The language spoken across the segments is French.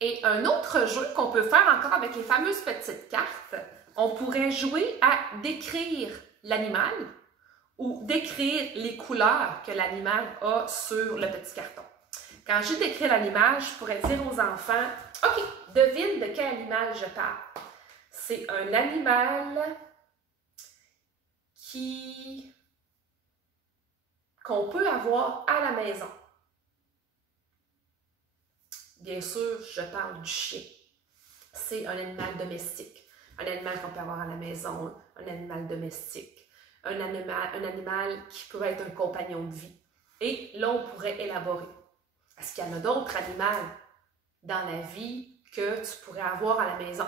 Et un autre jeu qu'on peut faire encore avec les fameuses petites cartes, on pourrait jouer à décrire l'animal ou décrire les couleurs que l'animal a sur le petit carton. Quand je décris l'animal, je pourrais dire aux enfants, « OK, devine de quel animal je parle. » C'est un animal qu'on peut avoir à la maison. Bien sûr, je parle du chien. C'est un animal domestique. Un animal qu'on peut avoir à la maison, un animal domestique. Un animal qui peut être un compagnon de vie. Et là, on pourrait élaborer. Est-ce qu'il y en a d'autres animaux dans la vie que tu pourrais avoir à la maison?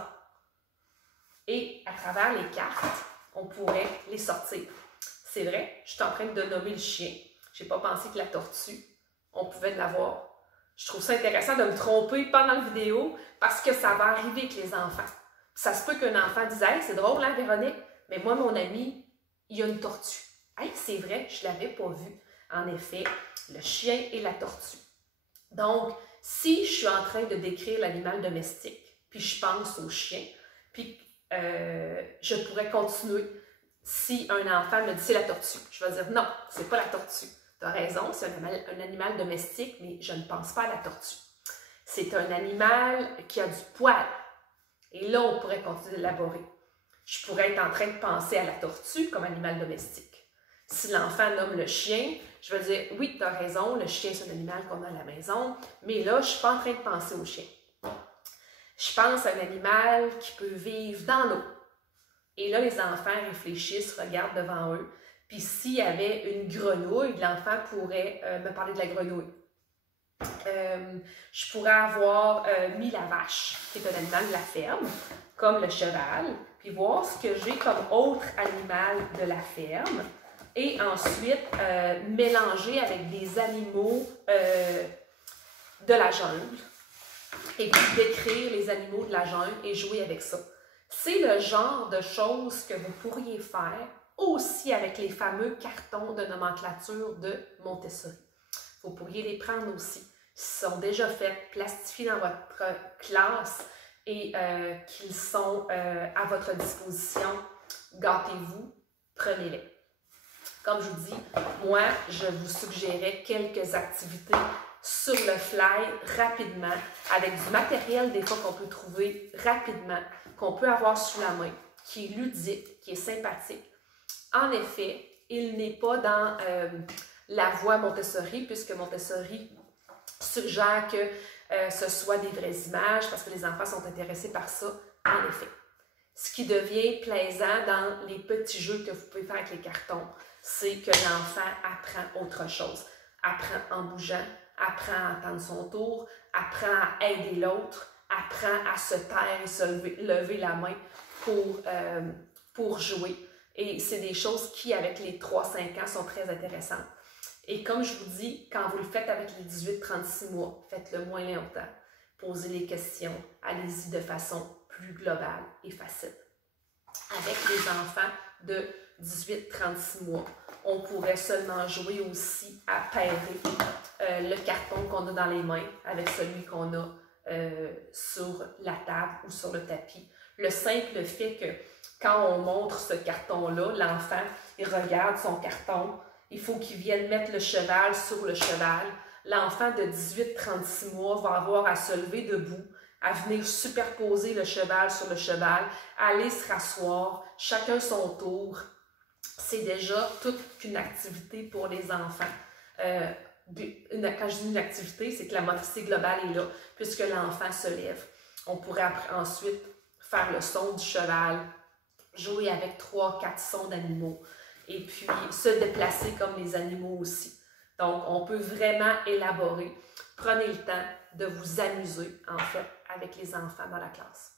Et à travers les cartes, on pourrait les sortir. C'est vrai, je suis en train de nommer le chien. Je n'ai pas pensé que la tortue, on pouvait l'avoir. Je trouve ça intéressant de me tromper pendant la vidéo parce que ça va arriver avec les enfants. Ça se peut qu'un enfant dise « Hey, c'est drôle, hein, Véronique? Mais moi, mon ami, il y a une tortue. » Hey, c'est vrai, je ne l'avais pas vu. En effet, le chien et la tortue. Donc, si je suis en train de décrire l'animal domestique, puis je pense au chien, puis je pourrais continuer. Si un enfant me dit « c'est la tortue », je vais dire « non, c'est pas la tortue ». Tu as raison, c'est un animal domestique, mais je ne pense pas à la tortue. C'est un animal qui a du poil. Et là, on pourrait continuer d'élaborer. Je pourrais être en train de penser à la tortue comme animal domestique. Si l'enfant nomme le chien, je vais dire « oui, tu as raison, le chien, c'est un animal qu'on a à la maison, mais là, je ne suis pas en train de penser au chien. » Je pense à un animal qui peut vivre dans l'eau. Et là, les enfants réfléchissent, regardent devant eux. Puis s'il y avait une grenouille, l'enfant pourrait me parler de la grenouille. Je pourrais avoir mis la vache, qui est un animal de la ferme, comme le cheval, puis voir ce que j'ai comme autre animal de la ferme. Et ensuite, mélanger avec des animaux de la jungle. Et puis décrire les animaux de la jungle et jouer avec ça. C'est le genre de choses que vous pourriez faire aussi avec les fameux cartons de nomenclature de Montessori. Vous pourriez les prendre aussi. Ils sont déjà faits, plastifiés dans votre classe et qu'ils sont à votre disposition. Gâtez-vous, prenez-les. Comme je vous dis, moi, je vous suggérais quelques activités sur le fly rapidement, avec du matériel des fois qu'on peut trouver rapidement, qu'on peut avoir sous la main, qui est ludique, qui est sympathique. En effet, il n'est pas dans la voie Montessori, puisque Montessori suggère que ce soit des vraies images, parce que les enfants sont intéressés par ça, en effet. Ce qui devient plaisant dans les petits jeux que vous pouvez faire avec les cartons, c'est que l'enfant apprend autre chose. Apprend en bougeant, apprend à attendre son tour, apprend à aider l'autre, apprend à se taire et se lever la main pour jouer. Et c'est des choses qui, avec les 3-5 ans, sont très intéressantes. Et comme je vous dis, quand vous le faites avec les 18-36 mois, faites-le moins longtemps. Posez les questions, allez-y de façon plus globale et facile. Avec les enfants de 18-36 mois, on pourrait seulement jouer aussi à pairer le carton qu'on a dans les mains avec celui qu'on a sur la table ou sur le tapis. Le simple fait que quand on montre ce carton-là, l'enfant, il regarde son carton, il faut qu'il vienne mettre le cheval sur le cheval. L'enfant de 18-36 mois va avoir à se lever debout, à venir superposer le cheval sur le cheval, aller se rasseoir, chacun son tour. C'est déjà toute une activité pour les enfants. Quand je dis une activité, c'est que la motricité globale est là, puisque l'enfant se lève. On pourrait ensuite faire le son du cheval, jouer avec 3-4 sons d'animaux, et puis se déplacer comme les animaux aussi. Donc, on peut vraiment élaborer. Prenez le temps de vous amuser, en fait, avec les enfants dans la classe.